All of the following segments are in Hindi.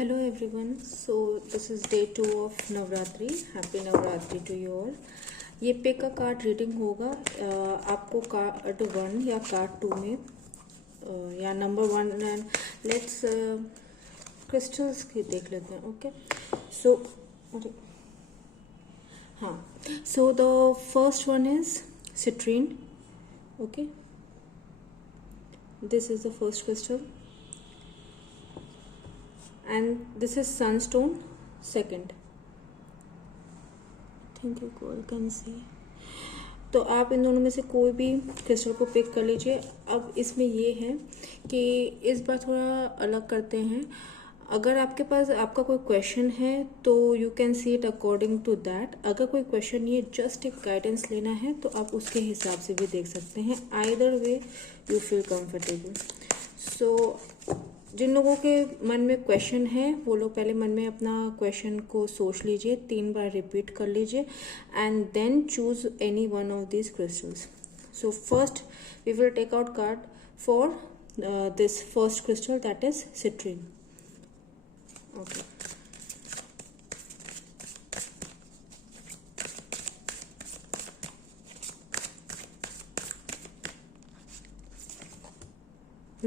Hello everyone. So this is day 2 of Navratri. Happy Navratri to you all. ये पे का कार्ड रीडिंग होगा आपको कार्ड 1 या कार्ड 2 में या नंबर 1 एंड लेट्स क्रिस्टल्स की देख लेते हैं. ओके सो हाँ so the first one is citrine. Okay this is the first crystal and this is sunstone second. Think you all can see. तो आप इन दोनों में से कोई भी क्रिस्टल को पिक कर लीजिए. अब इसमें ये है कि इस बार थोड़ा अलग करते हैं. अगर आपके पास आपका कोई क्वेश्चन है तो you can see it according to that. अगर कोई क्वेश्चन नहीं है, जस्ट एक गाइडेंस लेना है, तो आप उसके हिसाब से भी देख सकते हैं. Either way you feel comfortable. So जिन लोगों के मन में क्वेश्चन है वो लोग पहले मन में अपना क्वेश्चन को सोच लीजिए, 3 बार रिपीट कर लीजिए and then choose any one of this crystals. So first we will take out card for this first crystal, that is citrine. Okay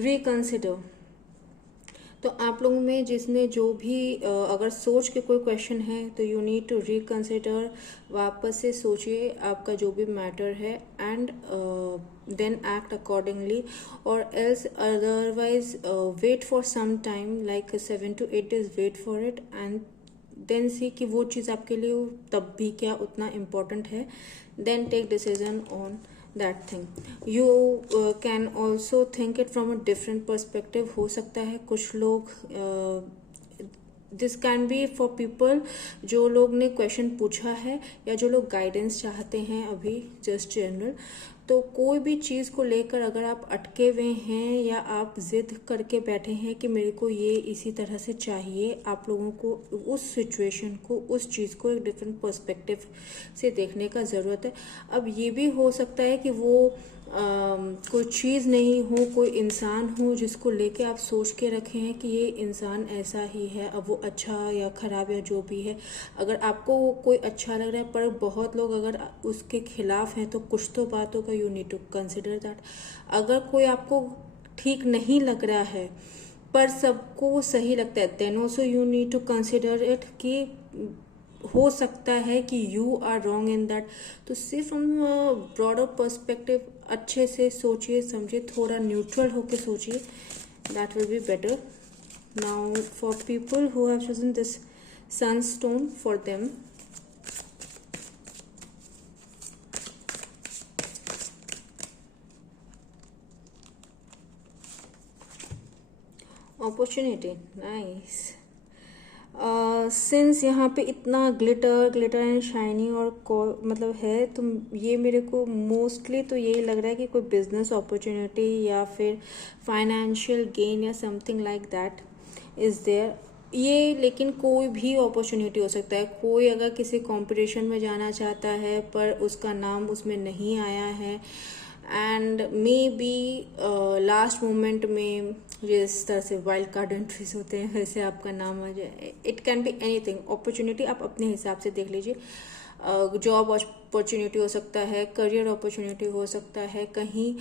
reconsider. तो आप लोगों में जिसने जो भी अगर सोच के कोई क्वेश्चन है तो यू नीड टू रिकंसिडर. वापस से सोचिए आपका जो भी मैटर है एंड देन एक्ट अकॉर्डिंगली, और else otherwise wait for some time like 7 to 8 days. Wait for it and then see कि वो चीज़ आपके लिए तब भी क्या उतना इम्पोर्टेंट है. Then take decision on that thing. You can also think it from a different perspective. हो सकता है कुछ लोग this can be for people जो लोग ने क्वेश्चन पूछा है या जो लोग गाइडेंस चाहते हैं अभी जस्ट जनरल. तो कोई भी चीज़ को लेकर अगर आप अटके हुए हैं या आप जिद करके बैठे हैं कि मेरे को ये इसी तरह से चाहिए, आप लोगों को उस सिचुएशन को, उस चीज़ को एक डिफरेंट पर्सपेक्टिव से देखने का ज़रूरत है. अब ये भी हो सकता है कि वो कोई चीज़ नहीं हो, कोई इंसान हो जिसको लेके आप सोच के रखे हैं कि ये इंसान ऐसा ही है, अब वो अच्छा या ख़राब या जो भी है. अगर आपको कोई अच्छा लग रहा है पर बहुत लोग अगर उसके खिलाफ हैं तो कुछ तो बात होगा. You need to consider that. अगर कोई आपको ठीक नहीं लग रहा है पर सबको सही लगता है, then also you need to consider it कि हो सकता है कि you are wrong in that. तो सिर्फ फ्रॉम ब्रॉडर पर्सपेक्टिव अच्छे से सोचिए, समझिए, थोड़ा न्यूट्रल होके सोचिए. That will be better. Now for people who have chosen this Sunstone, for them opportunity. Nice. Since यहाँ पे इतना ग्लिटर एंड शाइनी और मतलब है, तो ये मेरे को मोस्टली तो यही लग रहा है कि कोई बिजनेस अपॉर्चुनिटी या फिर फाइनेंशियल गेन या something like that is there. ये लेकिन कोई भी अपॉर्चुनिटी हो सकता है. कोई अगर किसी कंपटीशन में जाना चाहता है पर उसका नाम उसमें नहीं आया है and may be last moment में जिस तरह से वाइल्ड कार्ड एंट्रीज होते हैं वैसे आपका नाम आ जाए. It can be anything. Opportunity आप अपने हिसाब से देख लीजिए. जॉब अपॉर्चुनिटी हो सकता है, करियर अपॉर्चुनिटी हो सकता है, कहीं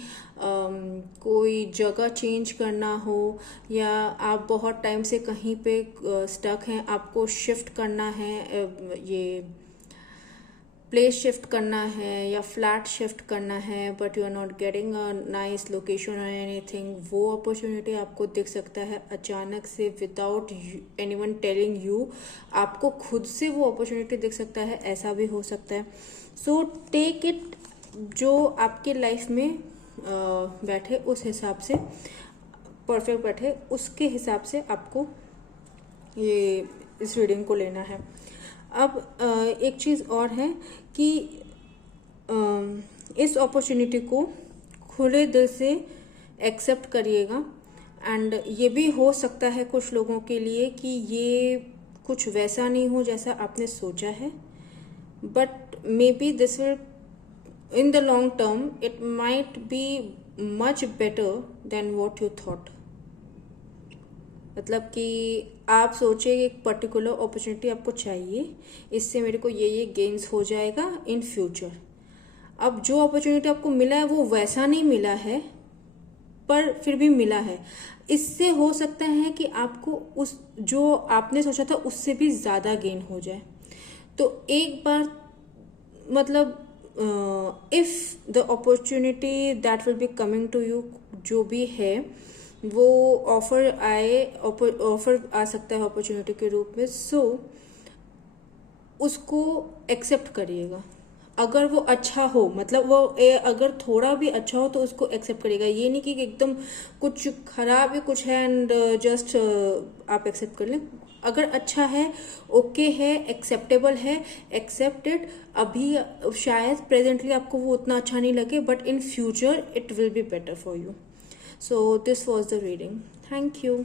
कोई जगह चेंज करना हो, या आप बहुत टाइम से कहीं पे स्टक हैं, आपको शिफ्ट करना है, ये प्लेस शिफ्ट करना है या फ्लैट शिफ्ट करना है, but you are not getting a nice location और एनीथिंग. वो अपॉर्चुनिटी आपको दिख सकता है अचानक से, विदाउट एनीवन टेलिंग यू. आपको खुद से वो अपॉर्चुनिटी दिख सकता है, ऐसा भी हो सकता है. सो टेक इट जो आपके लाइफ में बैठे उस हिसाब से, परफेक्ट बैठे उसके हिसाब से आपको ये इस रीडिंग को लेना है. अब एक चीज़ और है कि इस अपॉर्चुनिटी को खुले दिल से एक्सेप्ट करिएगा. एंड ये भी हो सकता है कुछ लोगों के लिए कि ये कुछ वैसा नहीं हो जैसा आपने सोचा है, but may be this will in the long term it might be much better than what you thought. मतलब कि आप सोचिए कि एक पर्टिकुलर अपॉर्चुनिटी आपको चाहिए, इससे मेरे को ये गेन्स हो जाएगा इन फ्यूचर। अब जो अपॉर्चुनिटी आपको मिला है वो वैसा नहीं मिला है, पर फिर भी मिला है। इससे हो सकता है कि आपको उस जो आपने सोचा था उससे भी ज़्यादा गेन हो जाए। तो एक बार मतलब if the opportunity that will be coming to you, जो भी है वो ऑफर आ सकता है अपॉर्चुनिटी के रूप में, सो उसको एक्सेप्ट करिएगा। अगर वो अच्छा हो, मतलब वो अगर थोड़ा भी अच्छा हो तो उसको एक्सेप्ट करिएगा। ये नहीं कि एकदम कुछ खराब है कुछ है एंड जस्ट आप एक्सेप्ट कर लें। अगर अच्छा है, ओके है, एक्सेप्टेबल है, एक्सेप्ट इट। अभी शायद प्रेजेंटली आपको वो उतना अच्छा नहीं लगे, but in future it will be better for you. So this was the reading. Thank you.